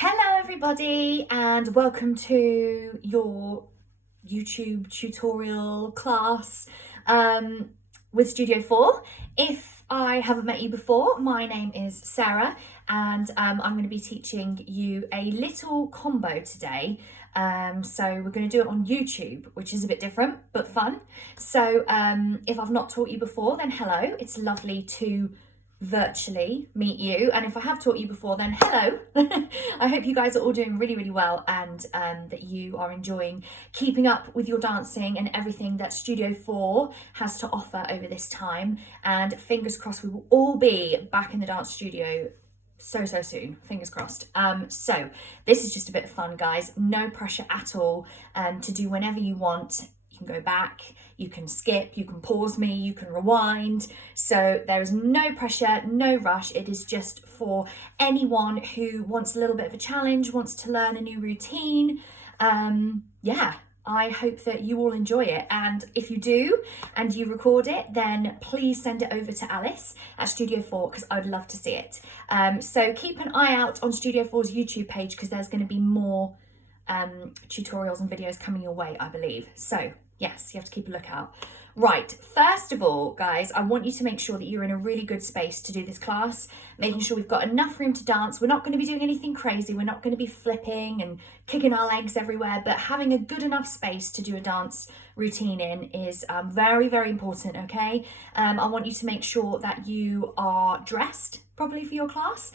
Hello everybody and welcome to your YouTube tutorial class with Studio4. If I haven't met you before, my name is Sarah and I'm going to be teaching you a little combo today. So we're going to do it on YouTube, which is a bit different but fun. So if I've not taught you before, then hello, it's lovely to virtually meet you, and if I have taught you before, then hello. I hope you guys are all doing really well and that you are enjoying keeping up with your dancing and everything that Studio4 has to offer over this time, and fingers crossed we will all be back in the dance studio so soon, fingers crossed. So this is just a bit of fun, guys, no pressure at all, to do whenever you want. You can go back, you can skip, you can pause me, you can rewind. So there is no pressure, no rush. It is just for anyone who wants a little bit of a challenge, wants to learn a new routine. Yeah, I hope that you all enjoy it. And if you do and you record it, then please send it over to Alice at Studio4 because I'd love to see it. So keep an eye out on Studio4's YouTube page because there's going to be more tutorials and videos coming your way, I believe. So yes, you have to keep a lookout. Right, first of all, guys, I want you to make sure that you're in a really good space to do this class, making sure we've got enough room to dance. We're not going to be doing anything crazy. We're not going to be flipping and kicking our legs everywhere, but having a good enough space to do a dance routine in is very important, okay? I want you to make sure that you are dressed properly for your class.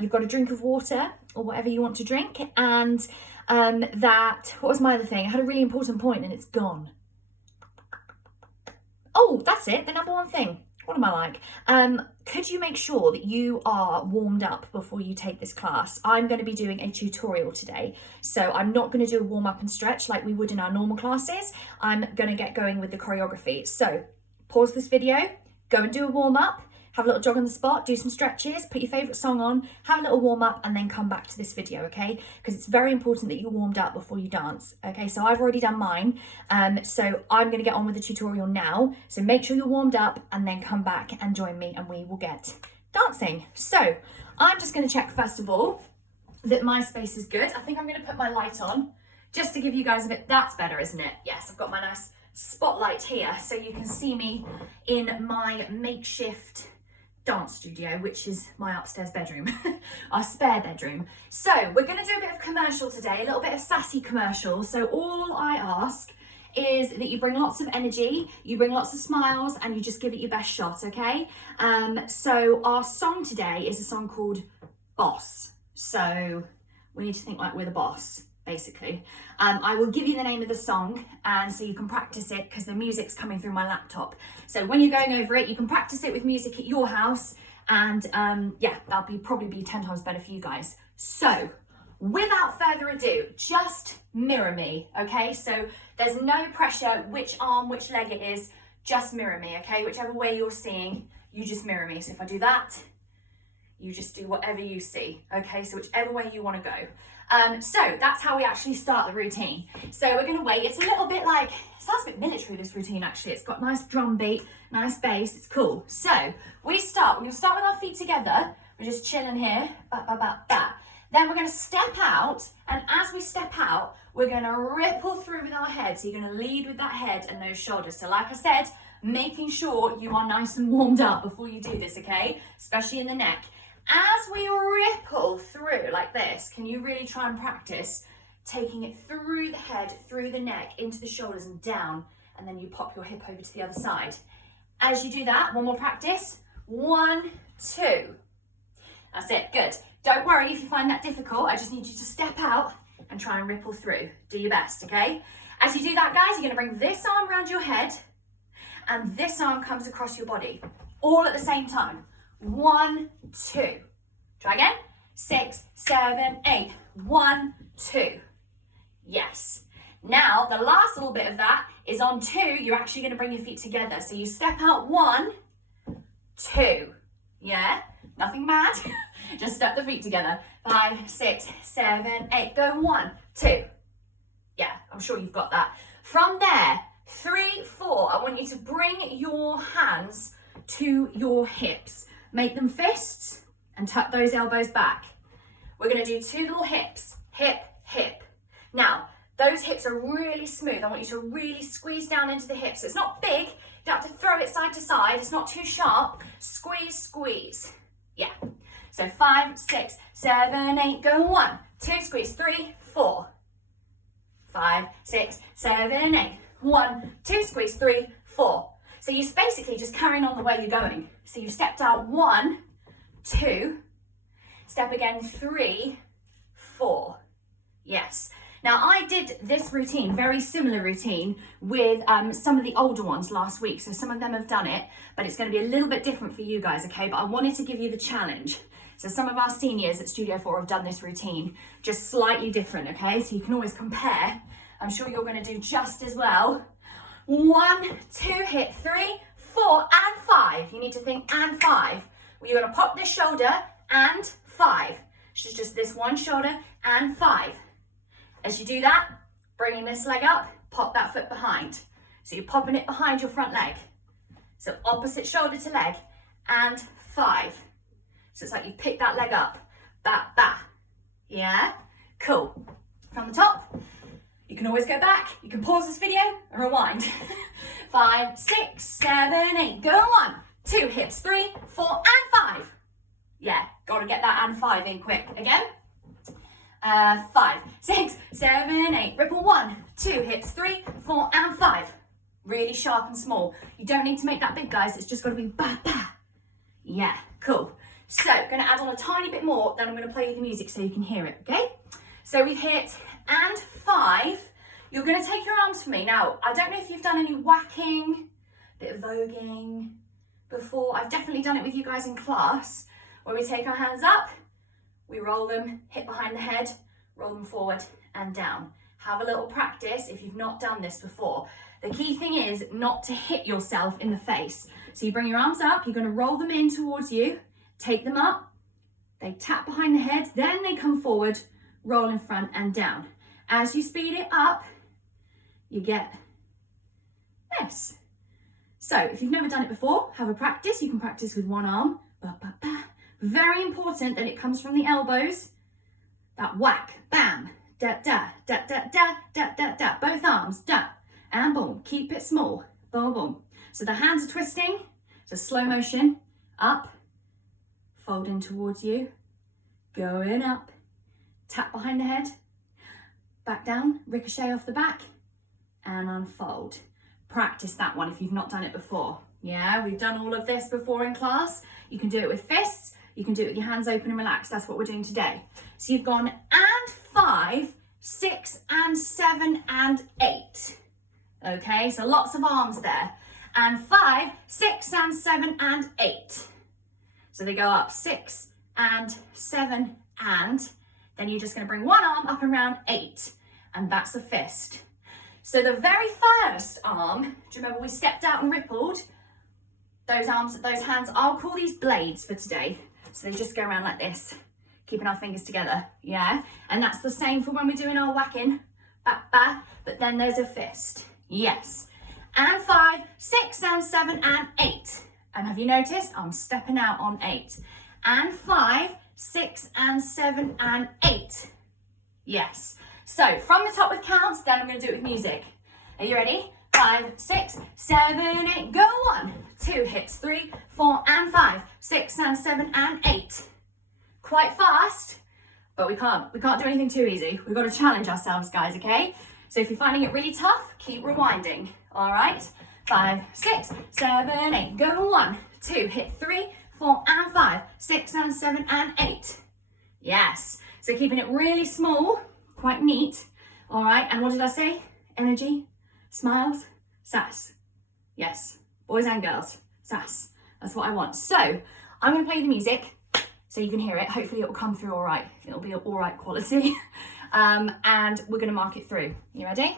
You've got a drink of water or whatever you want to drink, and what was my other thing? I had a really important point and it's gone. Oh, that's it, the number one thing. What am I like? Could you make sure that you are warmed up before you take this class? I'm going to be doing a tutorial today, so I'm not going to do a warm up and stretch like we would in our normal classes. I'm going to get going with the choreography. So pause this video, go and do a warm up, have a little jog on the spot, do some stretches, put your favourite song on, have a little warm up, and then come back to this video, okay? Because it's very important that you're warmed up before you dance, okay? So I've already done mine, so I'm going to get on with the tutorial now. So make sure you're warmed up and then come back and join me and we will get dancing. So I'm just going to check first of all that my space is good. I think I'm going to put my light on just to give you guys a bit, that's better, isn't it? Yes, I've got my nice spotlight here so you can see me in my makeshift dance studio, which is my upstairs bedroom, our spare bedroom. So we're going to do a bit of commercial today, a little bit of sassy commercial. So all I ask is that you bring lots of energy, you bring lots of smiles, and you just give it your best shot, okay? So our song today is a song called Boss. So we need to think like we're the boss, basically. I will give you the name of the song and so you can practice it because the music's coming through my laptop. So when you're going over it, you can practice it with music at your house, and yeah, that'll probably be 10 times better for you guys. So without further ado, just mirror me, okay? So there's no pressure which arm, which leg it is, just mirror me, okay? Whichever way you're seeing, you just mirror me. So if I do that, you just do whatever you see, okay? So whichever way you want to go. So that's how we actually start the routine. So we're going to wait. It's a little bit like, it sounds a bit military, this routine actually. It's got nice drum beat, nice bass, it's cool. So we're going to start with our feet together. We're just chilling here, Then we're going to step out, and as we step out, we're going to ripple through with our head. So you're going to lead with that head and those shoulders. So like I said, making sure you are nice and warmed up before you do this, okay? Especially in the neck. As we ripple through like this, can you really try and practice taking it through the head, through the neck, into the shoulders and down, and then you pop your hip over to the other side. As you do that, one more practice. 1, 2. That's it, good. Don't worry if you find that difficult. I just need you to step out and try and ripple through. Do your best, okay? As you do that, guys, you're gonna bring this arm around your head and this arm comes across your body, all at the same time. 1, 2. Try again. 6, 7, 8. 1, 2. Yes. Now, the last little bit of that is on 2, you're actually going to bring your feet together. So you step out 1, 2. Yeah? Nothing mad. Just step the feet together. 5, 6, 7, 8. Go 1, 2. Yeah, I'm sure you've got that. From there, 3, 4, I want you to bring your hands to your hips. Make them fists and tuck those elbows back. we're going to do 2 little hips, hip, hip. Now, those hips are really smooth. I want you to really squeeze down into the hips. It's not big. You don't have to throw it side to side. It's not too sharp. Squeeze, squeeze. Yeah. So 5, 6, 7, 8, go 1, 2, squeeze, 3, 4. 5, 6, 7, 8. 1, 2, squeeze, 3, 4. So you're basically just carrying on the way you're going. So you've stepped out 1, 2, step again 3, 4. Yes. Now I did this routine, very similar routine, with some of the older ones last week. So some of them have done it, but it's going to be a little bit different for you guys, okay? But I wanted to give you the challenge. So some of our seniors at Studio4 have done this routine, just slightly different, okay? So you can always compare. I'm sure you're going to do just as well. 1, 2, hit 3, 4, and 5. You need to think and 5. Well, you're going to pop this shoulder and 5. Which is just this one shoulder and 5. As you do that, bringing this leg up, pop that foot behind. So you're popping it behind your front leg. So opposite shoulder to leg and 5. So it's like you pick that leg up, ba, ba. Yeah? Cool. From the top, you can always go back. You can pause this video and rewind. 5, 6, 7, 8, go 1, 2, hips, 3, 4, and 5. Yeah, gotta get that and 5 in quick. Again. 5, 6, 7, 8, ripple 1, 2, hips, 3, 4, and 5. Really sharp and small. You don't need to make that big, guys. It's just got to be ba, ba. Yeah, cool. So, going to add on a tiny bit more, then I'm going to play you the music so you can hear it, okay? So we've hit and 5. You're going to take your arms for me. Now, I don't know if you've done any whacking, bit of voguing before. I've definitely done it with you guys in class, where we take our hands up, we roll them, hit behind the head, roll them forward and down. Have a little practice if you've not done this before. The key thing is not to hit yourself in the face. So you bring your arms up, you're going to roll them in towards you, take them up, they tap behind the head, then they come forward, roll in front and down. As you speed it up, you get this. So if you've never done it before, have a practice. You can practice with one arm. Ba, ba, ba. Very important that it comes from the elbows. That whack, bam, da, da, da, da, da, da, da, da. Both arms, da, and boom. Keep it small, boom, boom. So the hands are twisting. So slow motion, up, folding towards you, going up, tap behind the head, back down, ricochet off the back, and unfold. Practice that one if you've not done it before. Yeah, we've done all of this before in class. You can do it with fists. You can do it with your hands open and relaxed. That's what we're doing today. So you've gone and 5, 6 and 7 and 8. Okay, so lots of arms there. And 5, 6 and 7 and 8. So they go up 6 and 7 and, then you're just going to bring one arm up and round 8. And that's a fist. So the very first arm, do you remember we stepped out and rippled? Those arms, those hands, I'll call these blades for today. So they just go around like this, keeping our fingers together, yeah? And that's the same for when we're doing our whacking, ba, ba, but then there's a fist, yes. And 5, 6 and 7 and 8. And have you noticed? I'm stepping out on 8. And 5, 6 and 7 and 8. Yes. So from the top with counts, then I'm going to do it with music. Are you ready? 5, 6, 7, 8, go 1, 2, hips, 3, 4 and 5, 6 and 7 and 8. Quite fast, but we can't do anything too easy. We've got to challenge ourselves, guys, okay? So if you're finding it really tough, keep rewinding, all right? 5, 6, 7, 8, go 1, 2, hit 3, 4 and 5, 6 and 7 and 8. Yes, so keeping it really small, quite neat, all right? And what did I say? Energy, smiles, sass. Yes, boys and girls, sass. That's what I want. So I'm going to play the music so you can hear it. Hopefully it will come through all right. It'll be all right quality. And we're going to mark it through. You ready?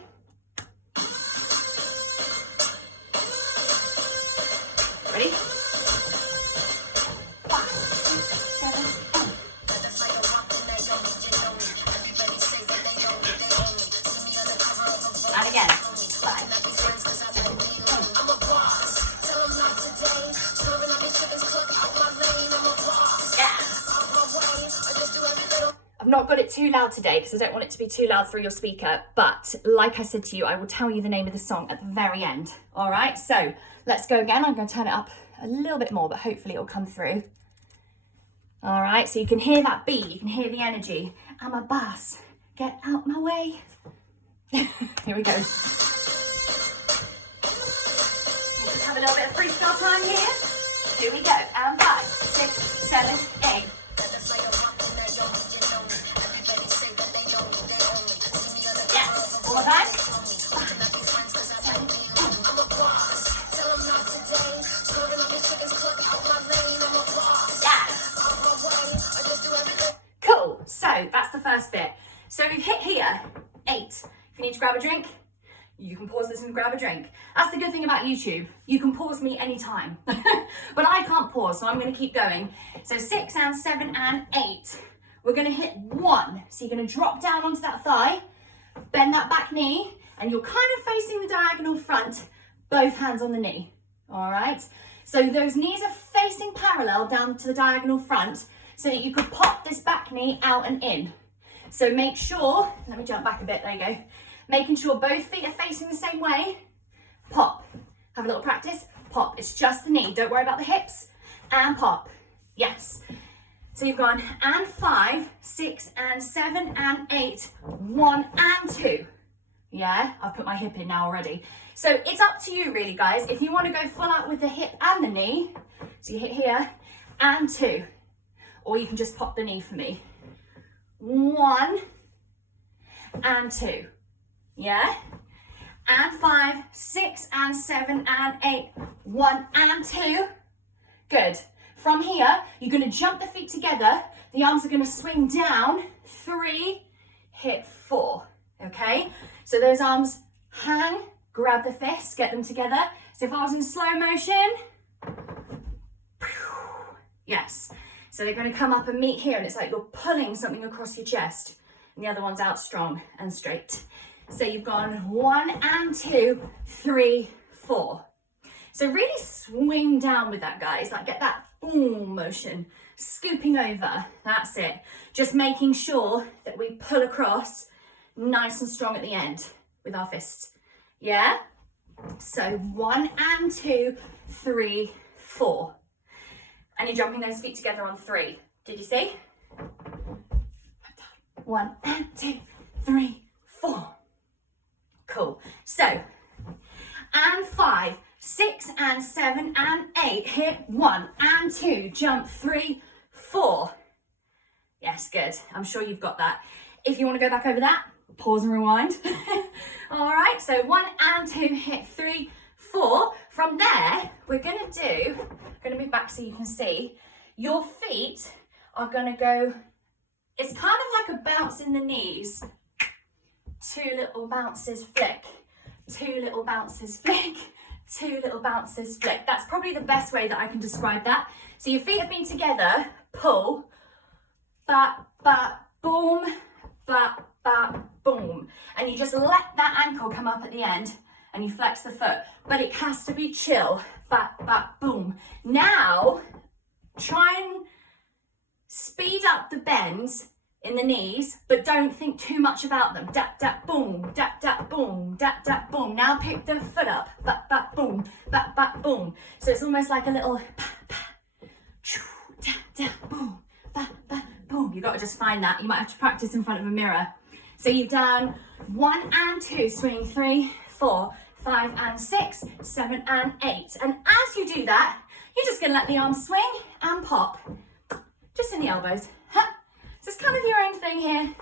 Ready? 5, 6, 7, 8. And again. 5, 6, 7, 8. I've not got it too loud today because I don't want it to be too loud through your speaker, but like I said to you, I will tell you the name of the song at the very end. All right, so let's go again. I'm going to turn it up a little bit more, but hopefully it'll come through. All right, so you can hear that beat, you can hear the energy. I'm a boss, get out my way. Here we go. Just have a little bit of freestyle time here. Here we go, and 5, 6, 7, 8. Yes, one more time. Cool, so that's the first bit. So we've hit here, 8. If you need to grab a drink, you can pause this and grab a drink. That's the good thing about YouTube. You can pause me anytime, but I can't pause, so I'm gonna keep going. So 6 and 7 and 8. We're gonna hit 1. So you're gonna drop down onto that thigh, bend that back knee, and you're kind of facing the diagonal front, both hands on the knee, all right? So those knees are facing parallel down to the diagonal front so that you could pop this back knee out and in. So make sure, let me jump back a bit, there you go. Making sure both feet are facing the same way. Pop, have a little practice. Pop, it's just the knee, don't worry about the hips. And pop, yes. So you've gone and 5, 6 and 7 and 8, 1 and 2. Yeah, I've put my hip in now already. So it's up to you really, guys. If you want to go full out with the hip and the knee, so you hit here and 2, or you can just pop the knee for me. 1 and 2. Yeah, and 5, 6 and 7 and 8, 1 and 2. Good. From here, you're going to jump the feet together. The arms are going to swing down. 3, hit 4. Okay, so those arms hang, grab the fists, get them together. So if I was in slow motion, yes. So they're going to come up and meet here, and it's like you're pulling something across your chest, and the other one's out strong and straight. So you've gone 1 and 2, 3, 4. So really swing down with that, guys. Like get that boom motion, scooping over. That's it. Just making sure that we pull across nice and strong at the end with our fists. Yeah? So 1 and 2, 3, 4. And you're jumping those feet together on 3. Did you see? 1 and 2, 3, 4. Cool. So, and 5, 6 and 7 and 8. Hit 1 and 2. Jump 3, 4. Yes, good. I'm sure you've got that. If you want to go back over that, pause and rewind. All right. So 1 and 2. Hit 3, 4. From there, we're going to move back so you can see. Your feet are going to go, it's kind of like a bounce in the knees. 2 little bounces, flick. 2 little bounces, flick. 2 little bounces, flick. That's probably the best way that I can describe that. So your feet have been together, pull, ba, ba, boom, ba, ba, boom. And you just let that ankle come up at the end and you flex the foot. But it has to be chill, ba, ba, boom. Now, try and speed up the bends in the knees, but don't think too much about them. Da, da, boom, da, da, boom, da, da, boom. Now pick the foot up, ba, ba, boom, ba, ba, boom. So it's almost like a little ba, ba, choo, da, da, boom, ba, ba, boom. You've got to just find that. You might have to practice in front of a mirror. So you've done 1 and 2, swing 3, 4, 5 and 6, 7 and 8. And as you do that, you're just going to let the arms swing and pop, just in the elbows. So it's kind of your own thing here,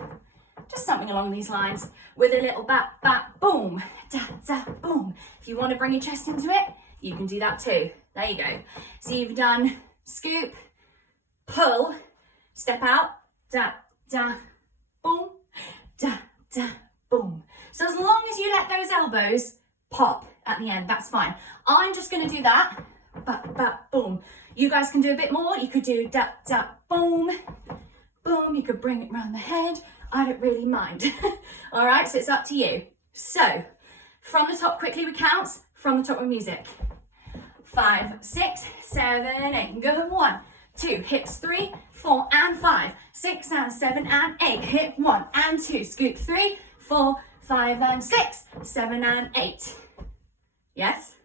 just something along these lines with a little bat, bat, boom, da, da, boom. If you want to bring your chest into it, you can do that too. There you go. So you've done scoop, pull, step out, da, da, boom, da, da, boom. So as long as you let those elbows pop at the end, that's fine. I'm just going to do that, ba, ba, boom. You guys can do a bit more. You could do da, da, boom, boom, you could bring it around the head. I don't really mind. All right, so it's up to you. So from the top, quickly we count, from the top with music. 5, 6, 7, 8, and go 1, 2, hips 3, 4 and 5, 6 and 7 and 8, hip 1 and 2, scoop 3, 4, 5 and 6, 7 and 8. Yes?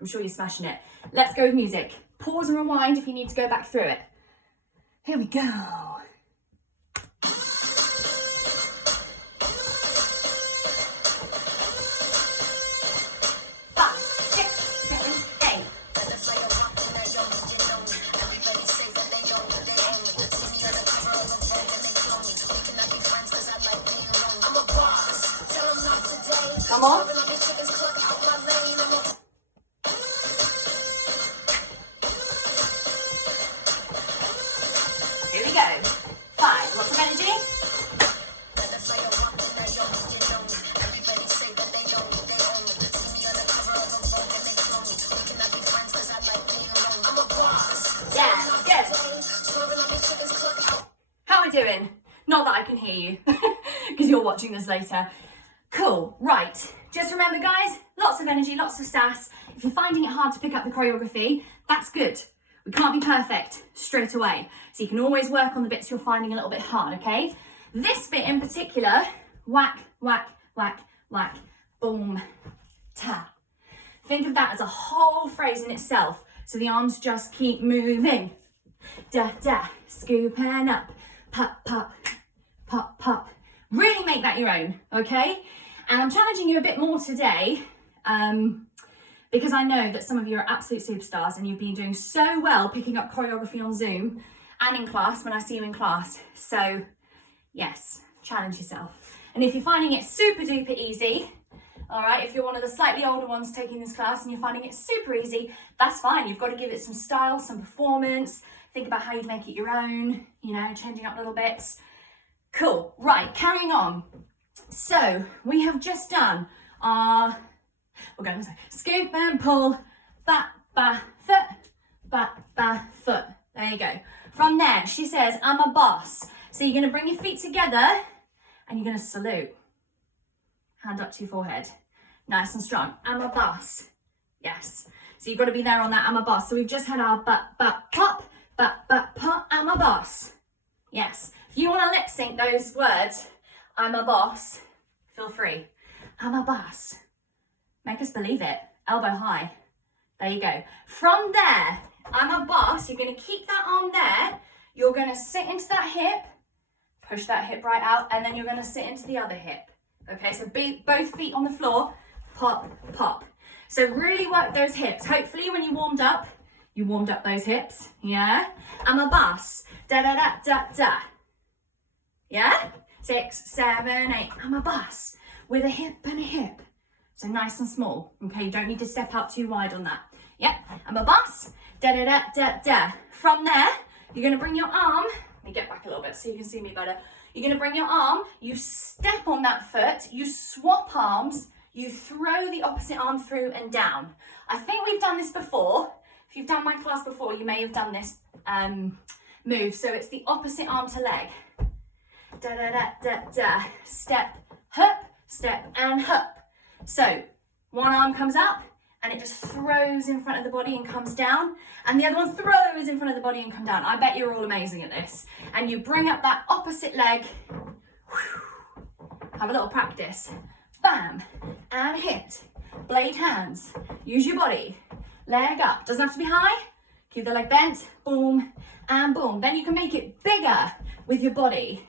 I'm sure you're smashing it. Let's go with music. Pause and rewind if you need to go back through it. Here we go. 5, 6, 7, 8. Come on. Here we go. 5, lots of energy. Yeah, good. How are we doing? Not that I can hear you, because you're watching this later. Cool, right. Just remember, guys, lots of energy, lots of sass. If you're finding it hard to pick up the choreography, that's good. We can't be perfect straight away. So you can always work on the bits you're finding a little bit hard, okay? This bit in particular, whack, whack, whack, whack, boom, ta. Think of that as a whole phrase in itself. So the arms just keep moving. Da, da, scooping up, pop, pop, pop, pop. Really make that your own, okay? And I'm challenging you a bit more today because I know that some of you are absolute superstars and you've been doing so well picking up choreography on Zoom and in class when I see you in class. So yes, challenge yourself. And if you're finding it super duper easy, all right, if you're one of the slightly older ones taking this class and you're finding it super easy, that's fine. You've got to give it some style, some performance. Think about how you'd make it your own, you know, changing up little bits. Cool, right, carrying on. So we have just done our, we're going to say scoop and pull, ba, ba, foot. There you go. From there, she says, I'm a boss. So you're going to bring your feet together and you're going to salute. Hand up to your forehead. Nice and strong. I'm a boss. Yes. So you've got to be there on that I'm a boss. So we've just had our pop, I'm a boss. Yes. If you want to lip sync those words, I'm a boss, feel free. I'm a boss. Make us believe it. Elbow high. There you go. From there, I'm a boss. You're going to keep that arm there. You're going to sit into that hip, push that hip right out, and then you're going to sit into the other hip. Okay, so both feet on the floor, pop, pop. So really work those hips. Hopefully when you warmed up those hips. Yeah? I'm a boss. Da, da, da, da, da. Yeah? 6, 7, 8. I'm a boss with a hip and a hip. So nice and small. Okay, you don't need to step out too wide on that. Yep, I'm a boss. Da, da, da, da, da. From there, you're going to bring your arm. Let me get back a little bit so you can see me better. You're going to bring your arm. You step on that foot. You swap arms. You throw the opposite arm through and down. I think we've done this before. If you've done my class before, you may have done this move. So it's the opposite arm to leg. Da, da, da, da, da. Step, hop, step and hop. So one arm comes up and it just throws in front of the body and comes down. And the other one throws in front of the body and comes down. I bet you're all amazing at this. And you bring up that opposite leg. Have a little practice. Bam, and hit. Blade hands. Use your body. Leg up. Doesn't have to be high. Keep the leg bent. Boom and boom. Then you can make it bigger with your body.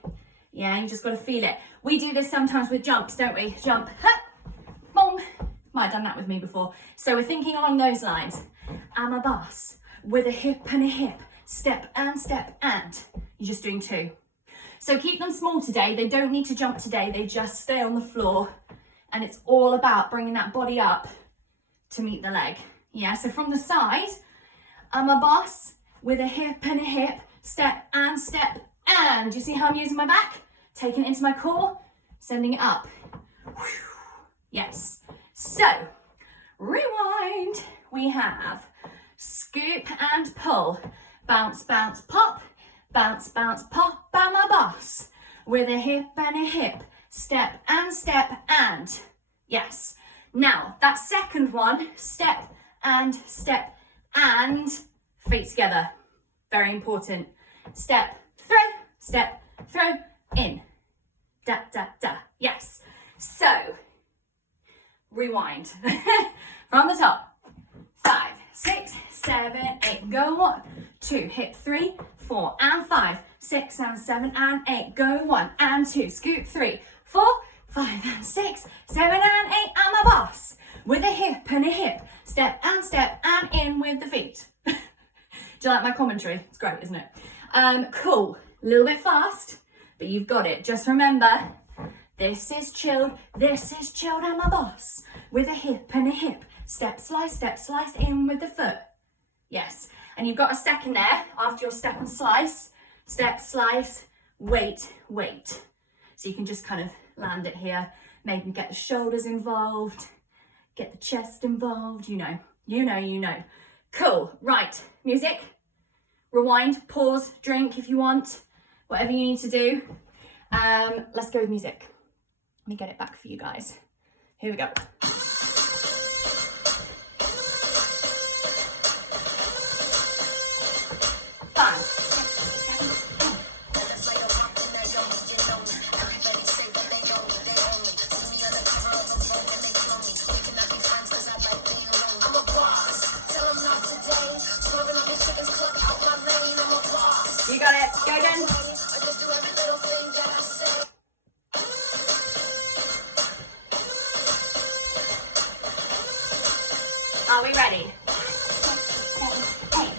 Yeah, you just got to feel it. We do this sometimes with jumps, don't we? Jump, hop, boom. Might have done that with me before. So we're thinking along those lines. I'm a boss with a hip and a hip. Step and step and. You're just doing 2. So keep them small today. They don't need to jump today. They just stay on the floor. And it's all about bringing that body up to meet the leg. Yeah, so from the side, I'm a boss with a hip and a hip. Step and step and. Do you see how I'm using my back? Taking it into my core, sending it up. Yes. So, rewind. We have scoop and pull. Bounce, bounce, pop. Bounce, bounce, pop. I'm a boss with a hip and a hip. Step and. Yes. Now, that second one, step and feet together. Very important. Step, throw, in. Da, da, da. Yes. So, rewind. From the top. 5, 6, 7, 8. Go 1, 2. Hip 3, 4, and 5, 6, and 7, and 8. Go 1 and 2. Scoot 3, 4, 5, and 6, 7, and 8. I'm a boss. With a hip and a hip. Step, and in with the feet. Do you like my commentary? It's great, isn't it? Cool. A little bit fast, but you've got it. Just remember, this is chilled, I'm a boss. With a hip and a hip. Step, slice, in with the foot. Yes, and you've got a second there after your step and slice. Step, slice, wait. So you can just kind of land it here. Maybe get the shoulders involved, get the chest involved, you know. Cool, right, music. Rewind, pause, drink if you want, whatever you need to do. Let's go with music. Let me get it back for you guys. Here we go. 5, 6, 7, 8. You got it. Go again. Are we ready? 6, 7, 8.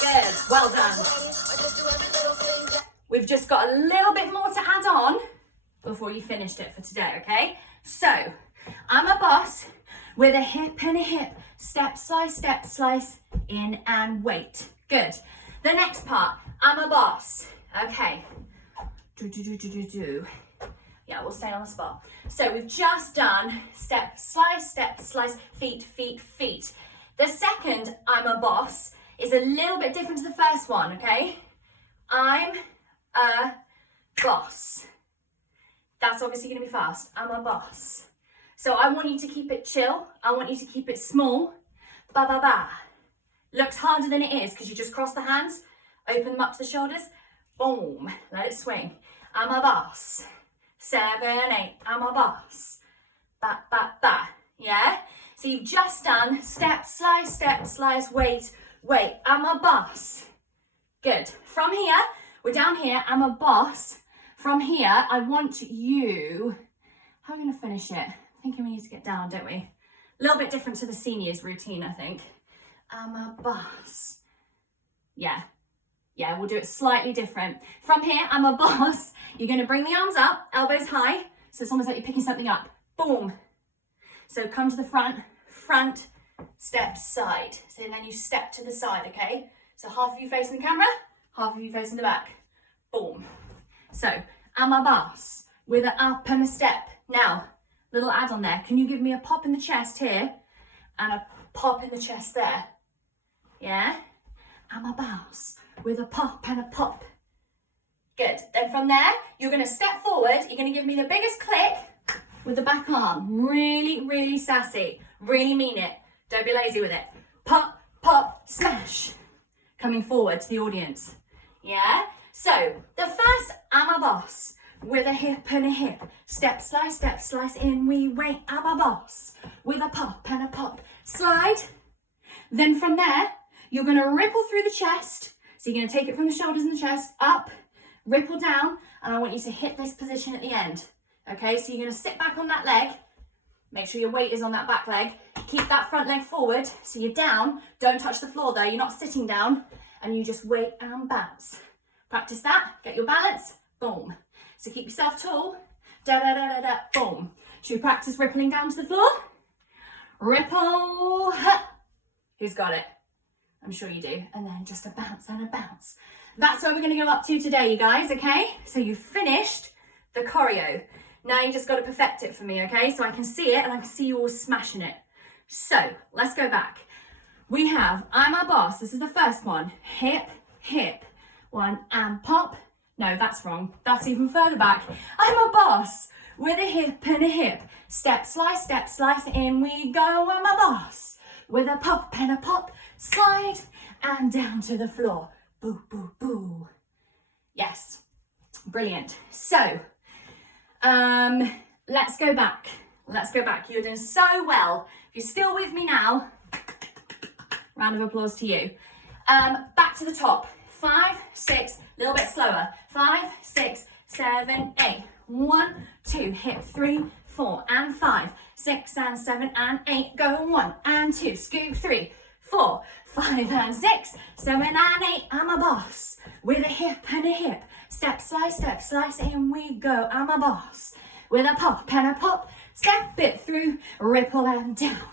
Good. Well done. We've just got a little bit more to add on before you finished it for today, okay? So, I'm a boss with a hip and a hip. Step, slice, in and wait. Good. The next part, I'm a boss. Okay. Yeah, we'll stay on the spot. So we've just done step, slice, feet. The second, I'm a boss, is a little bit different to the first one, okay? I'm a boss. That's obviously going to be fast. I'm a boss. So I want you to keep it chill. I want you to keep it small. Ba, ba, ba. Looks harder than it is because you just cross the hands, open them up to the shoulders. Boom. Let it swing. I'm a boss. 7, 8. I'm a boss. Ba, ba, ba. Yeah? So you've just done step, slice, wait. I'm a boss. Good. From here, we're down here. I'm a boss. From here, I want you... How are we going to finish it? I'm thinking we need to get down, don't we? A little bit different to the seniors routine, I think. I'm a boss. Yeah, we'll do it slightly different. From here, I'm a boss. You're going to bring the arms up, elbows high. So it's almost like you're picking something up. Boom. So come to the front, step, side. So then you step to the side, okay? So half of you facing the camera, half of you facing the back. Boom. So I'm a boss with an up and a step. Now, little add on there. Can you give me a pop in the chest here and a pop in the chest there? Yeah? I'm a boss with a pop and a pop. Good. Then from there, you're going to step forward. You're going to give me the biggest click with the back arm. Really, really sassy. Really mean it. Don't be lazy with it. Pop, pop, smash. Coming forward to the audience. Yeah? So, the first, I'm a boss with a hip and a hip. Step, slice, in, we wait. I'm a boss with a pop and a pop. Slide. Then from there, you're going to ripple through the chest. So you're going to take it from the shoulders and the chest, up, ripple down, and I want you to hit this position at the end. Okay, so you're going to sit back on that leg. Make sure your weight is on that back leg. Keep that front leg forward, so you're down. Don't touch the floor there, you're not sitting down, and you just wait and bounce. Practice that, get your balance, boom. So keep yourself tall, da-da-da-da-da, boom. Should we practice rippling down to the floor? Ripple, ha. Who's got it? I'm sure you do. And then just a bounce and a bounce. That's what we're going to go up to today, you guys, okay? So you've finished the choreo. Now you just got to perfect it for me, okay? So I can see it and I can see you all smashing it. So let's go back. We have I'm a boss. This is the first one. Hip, hip. 1 and pop. No, that's wrong. That's even further back. I'm a boss with a hip and a hip. Step, slice, in we go. I'm a boss with a pop and a pop. Slide and down to the floor. Boo, boo, boo. Yes, brilliant. So, let's go back. Let's go back. You're doing so well. If you're still with me now, round of applause to you. Back to the top. 5, 6, a little bit slower. 5, 6, 7, 8. 1, 2, hip 3, 4 and 5, 6 and 7 and 8. Go 1 and 2, scoop 3, 4, 5 and 6, 7 and 8. I'm a boss with a hip and a hip. Step, slice, in we go. I'm a boss with a pop and a pop. Step it through, ripple and down.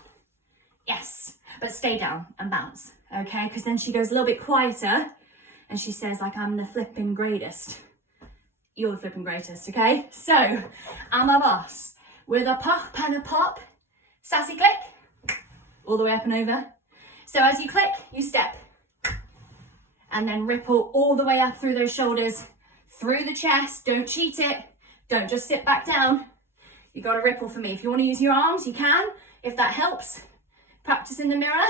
Yes, but stay down and bounce, okay? Because then she goes a little bit quieter and she says, like, I'm the flipping greatest. You're the flipping greatest, okay? So, I'm a boss with a pop and a pop. Sassy click, all the way up and over. So as you click, you step. And then ripple all the way up through those shoulders, through the chest. Don't cheat it. Don't just sit back down. You got to ripple for me. If you want to use your arms, you can, if that helps. Practice in the mirror,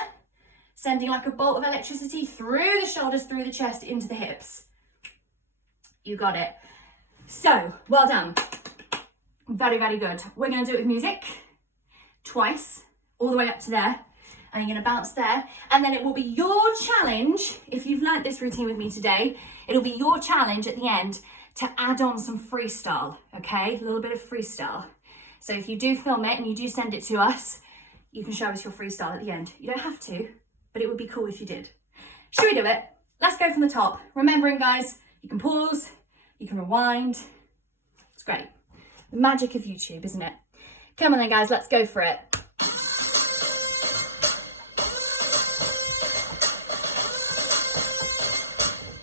sending like a bolt of electricity through the shoulders, through the chest, into the hips. You got it. So, well done. Very, very good. We're going to do it with music twice, all the way up to there. And you're going to bounce there. And then it will be your challenge, if you've learnt this routine with me today, it'll be your challenge at the end to add on some freestyle, okay? A little bit of freestyle. So if you do film it and you do send it to us, you can show us your freestyle at the end. You don't have to, but it would be cool if you did. Should we do it? Let's go from the top. Remembering, guys, you can pause, you can rewind. It's great. The magic of YouTube, isn't it? Come on then, guys, let's go for it.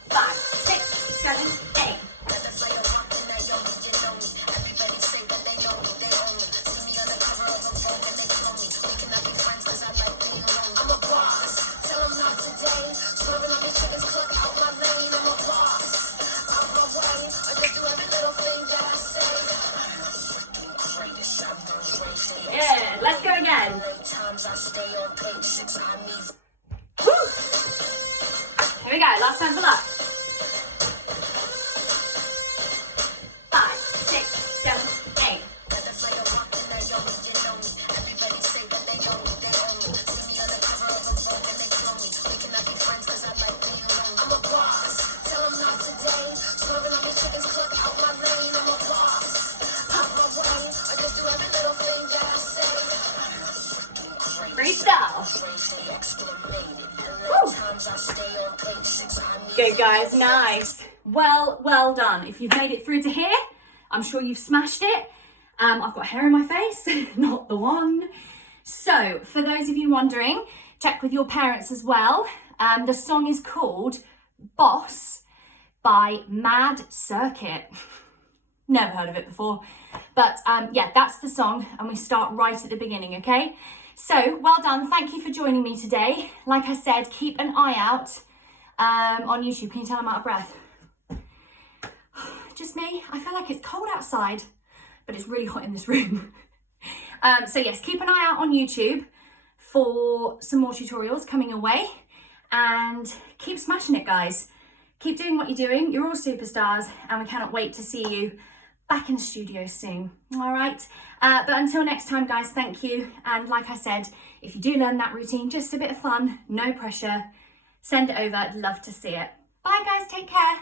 5, 6, 7, 8. Yeah, let's go again. Woo. Here we go, last time for luck. 5, 6, 7, 8. Freestyle. Good, guys, nice. Well done. If you've made it through to here, I'm sure you've smashed it. I've got hair in my face, not the one. So for those of you wondering, check with your parents as well. The song is called Boss by Mad Circuit. Never heard of it before, but yeah, that's the song, and we start right at the beginning, okay? So, well done. Thank you for joining me today. Like I said, keep an eye out on YouTube. Can you tell I'm out of breath? Just me? I feel like it's cold outside, but it's really hot in this room. So yes, keep an eye out on YouTube for some more tutorials coming away, and keep smashing it, guys. Keep doing what you're doing. You're all superstars, and we cannot wait to see you back in the studio soon. All right. But until next time, guys, thank you. And like I said, if you do learn that routine, just a bit of fun, no pressure, send it over. I'd love to see it. Bye, guys. Take care.